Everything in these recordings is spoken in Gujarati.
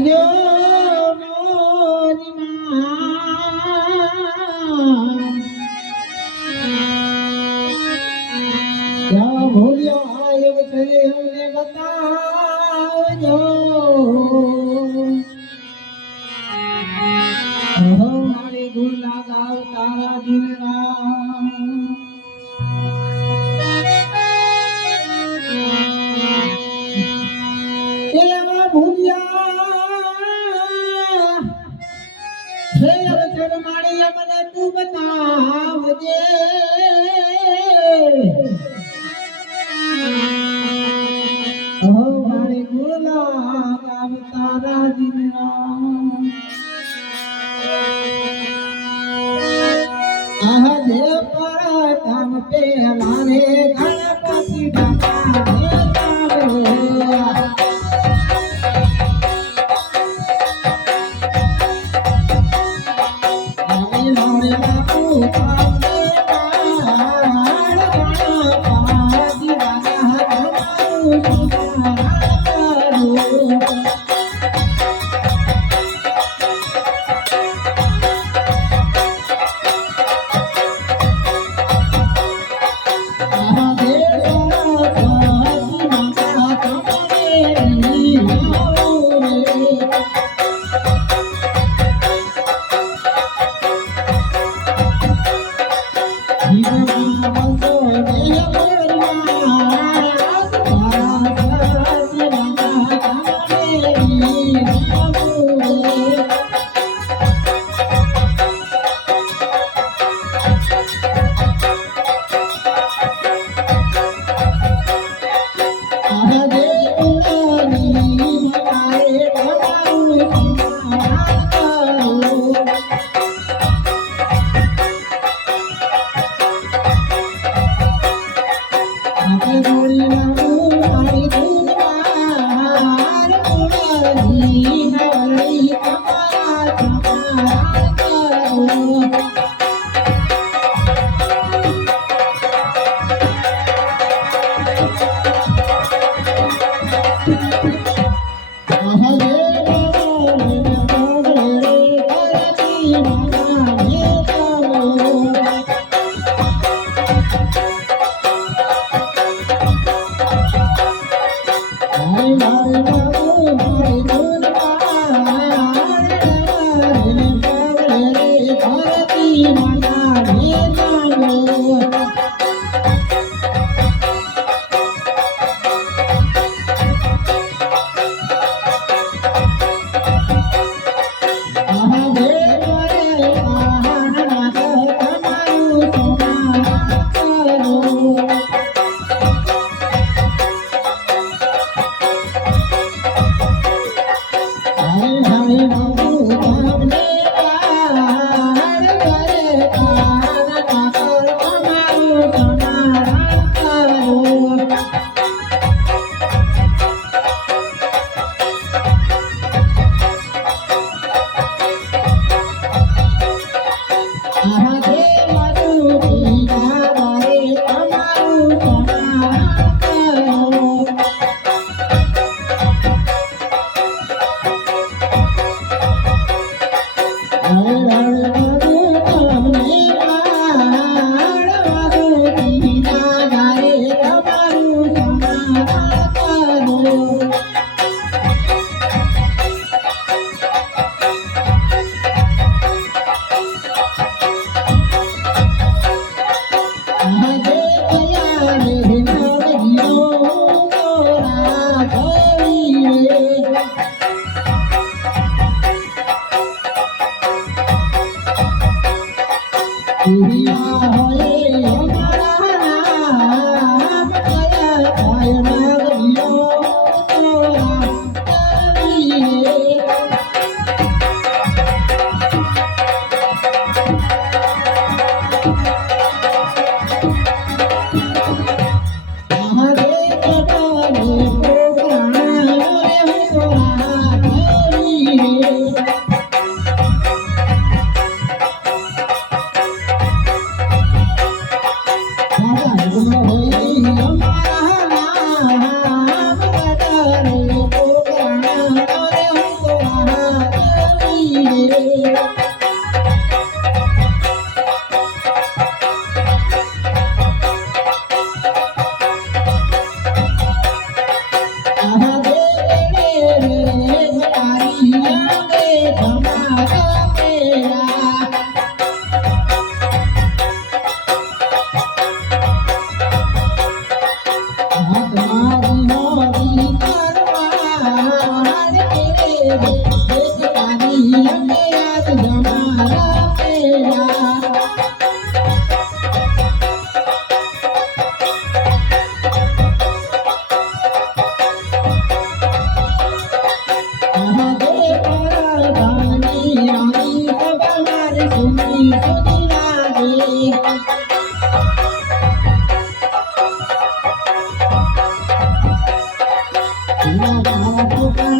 안녕. আমি তারা দিলাম আহা যে পর কাম পেলারে Mọi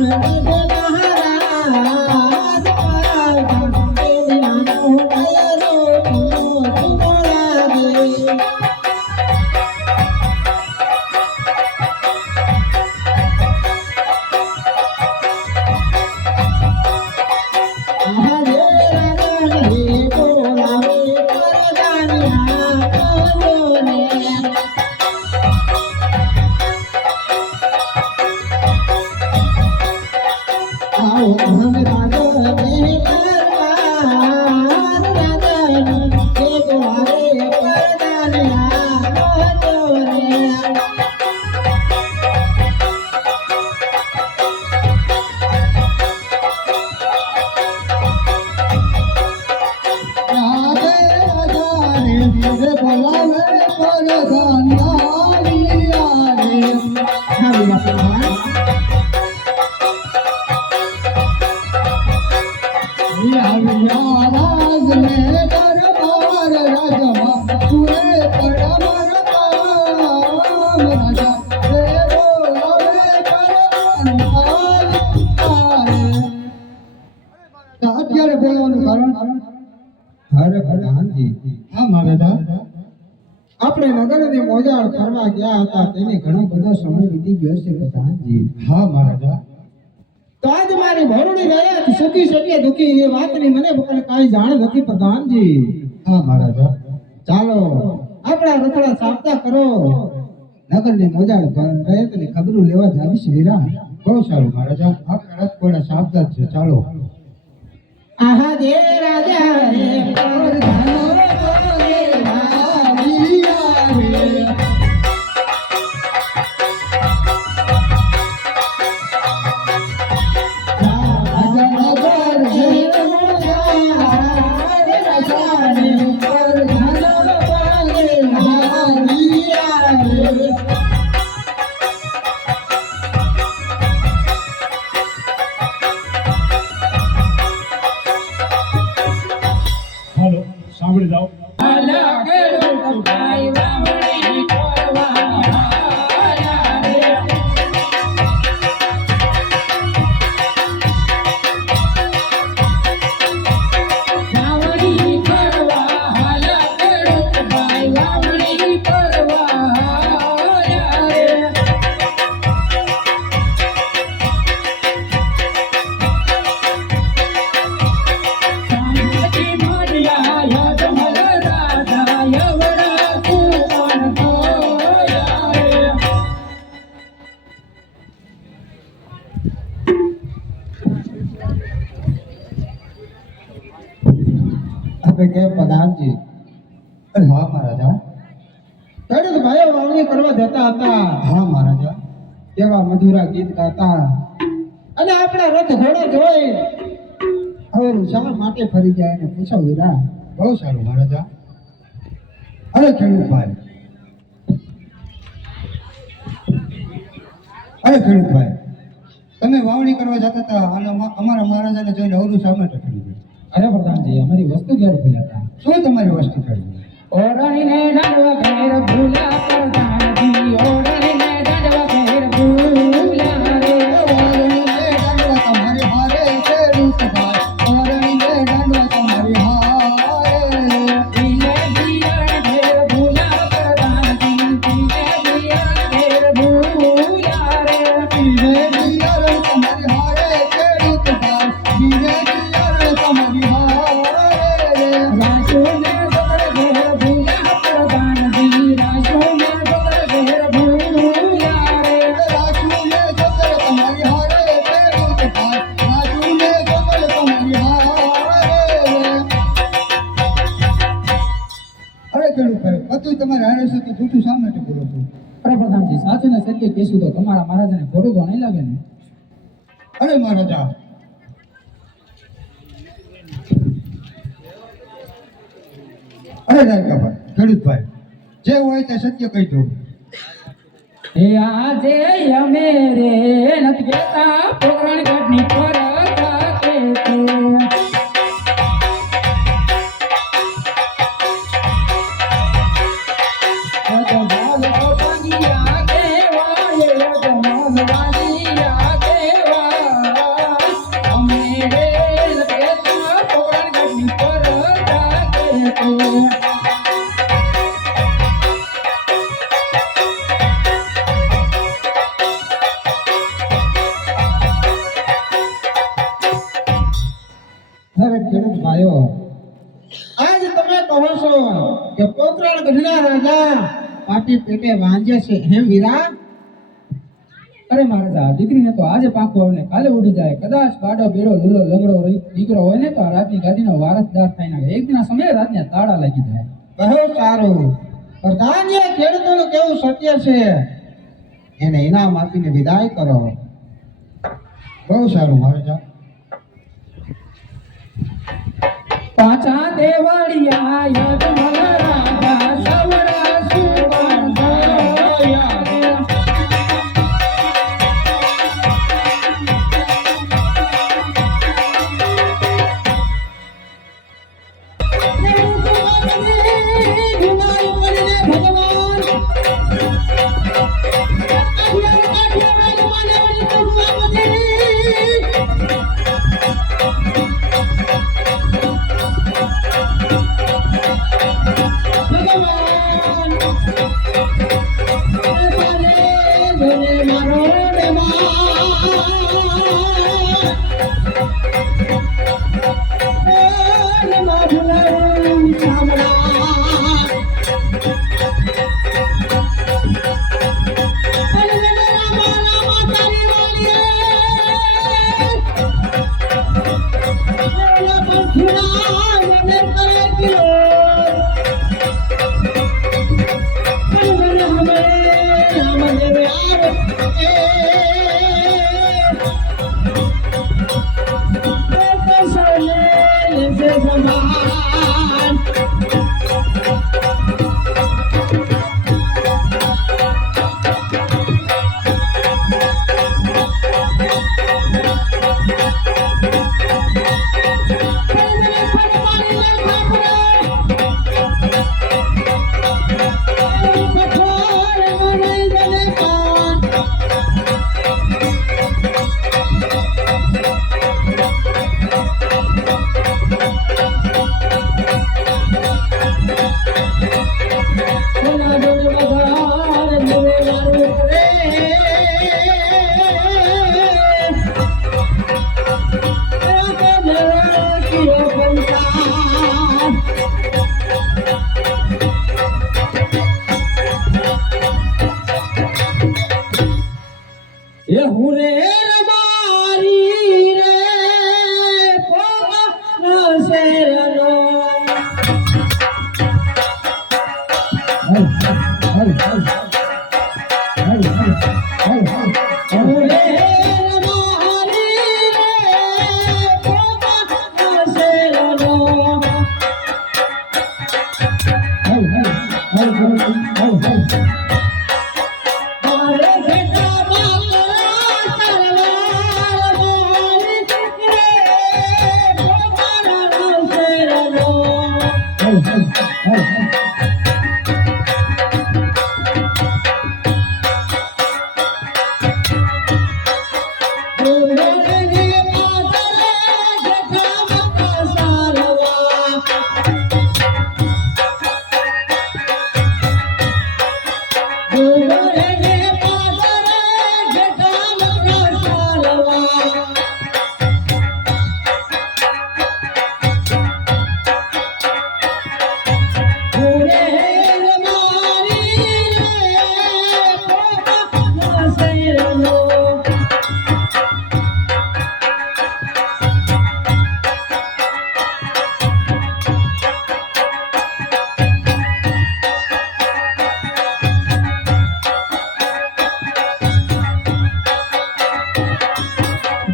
Thank you. આપણે નગરની મોજાળ ફરવા ગયા હતા તેને ઘણો બધો સમય વીતી ગયો છે પ્રધાનજી. હા મહારાજા. તો આજ મારી ભરણી રહ્યા સુખી શકીએ દુખી એ વાતની મને પણ કાંઈ જાણ નથી પ્રધાનજી. હા મહારાજા. ચાલો આપણા રથડા સાપતા કરો. નગરની મોજાળ રયતની ખબરું લેવા જાવીશ વીરા બહુ સારું મહારાજા. આપણા રથકોડા સાવધાન છે. ચાલો. આહા દે રાજા રે પરધાનો હતા હા મહારાજા. કેવા મધુરા ગીત ગાતા. અને આપણા રથ ઘોડો જોઈ. હવે શા માટે ફરી જાય અને પૂછો વીરા. બહુ સારું મહારાજા. અરે ખેડૂતભાઈ. અરે ખેડૂતભાઈ. તમે વાવણી કરવા જતા હતા અને અમારા મહારાજાને જોઈને અવરું સામે ટકરી ગયું? અરે પ્રધાનજી અમારી વસ્તુ ક્યારે ફેલાતા શું તમારી વસ્તુ કરી ઓરણીને દંડવા ઘેર ખેડૂત ભાઈ બધું તમારે હારે છે તો જૂઠું સામે બોલો છો? પ્રભુધામજી સાચું ને સત્ય કહેશું તો તમારા મહારાજાને ખોટું તો નહીં લાગે ને? અરે મહારાજા! અરે રાયકા ભાઈ જે હોય તે સત્ય કહી દો. હે આજે અમે રે નથી કેતા પોકરણ ગઢની પર પાપી પેટે વાંજે છે. હેમ વીરા અરે મહારાજા દીકરીને તો આજે પાકો આવે ને કાલે ઉડી જાય. કદાચ બાડો બેડો લૂલો લંગડો દીકરો હોય ને તો આ રાતની ગાદીનો વારસદાર થાય નાખે. એક દિના સમયે રાતને તાળા લાગી જાય. બહુ સારું. પ્રધાનજી ખેડૂતોનું કેવું સત્ય છે? એને ઇનામ આપીને વિદાય કરો. બહુ સારું મહારાજા. પાછા દેવાળિયા યજમલ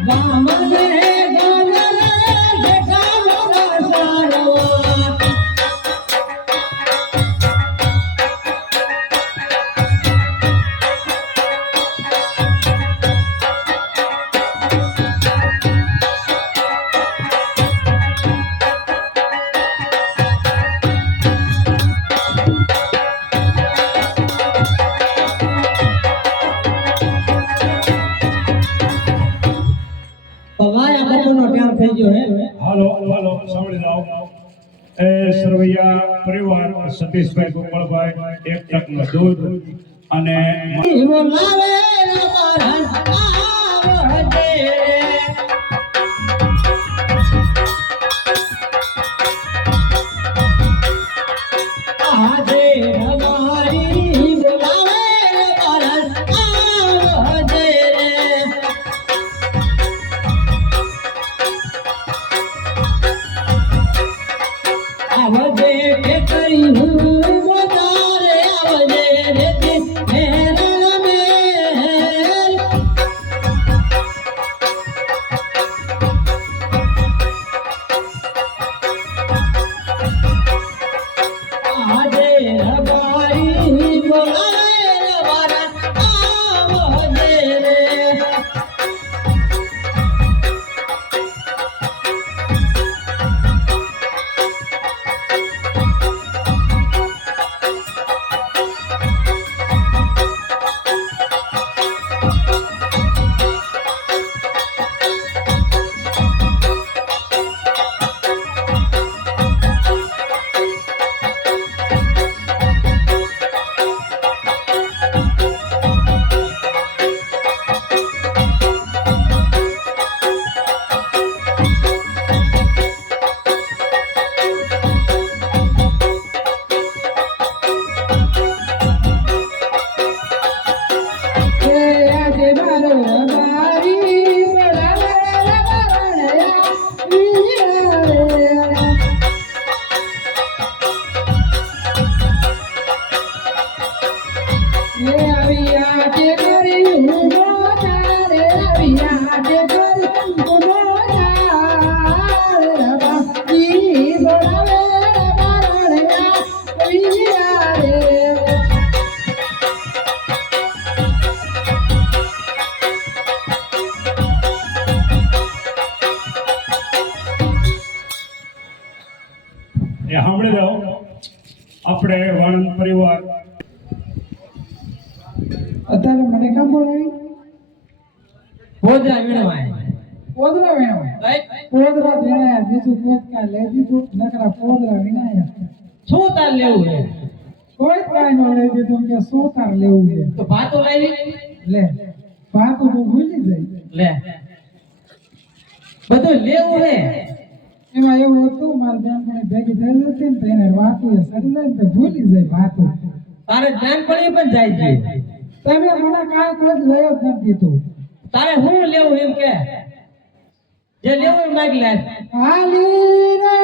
妈妈。બીજું દીધું નકરા પોદરા શું તાર લેવું કોઈ લઈ દીધું કે શું તાર લેવું છે. તો ભાતો લે. તો ભૂલી જાય. લે. બધું લેવું હે એમાં એવું હતું મારી બેનપણી ભેગી થઈ જતી ને તો એને વાતું એ સડી જાય ને તો ભૂલી જાય વાતું તારે ધ્યાન પણ જાય છે. તમે મને કાંઈ કોઈ લઈ જ નથી દીધું તારે શું લેવું એમ કે? જે લેવું એ માગી લે હાલી રે.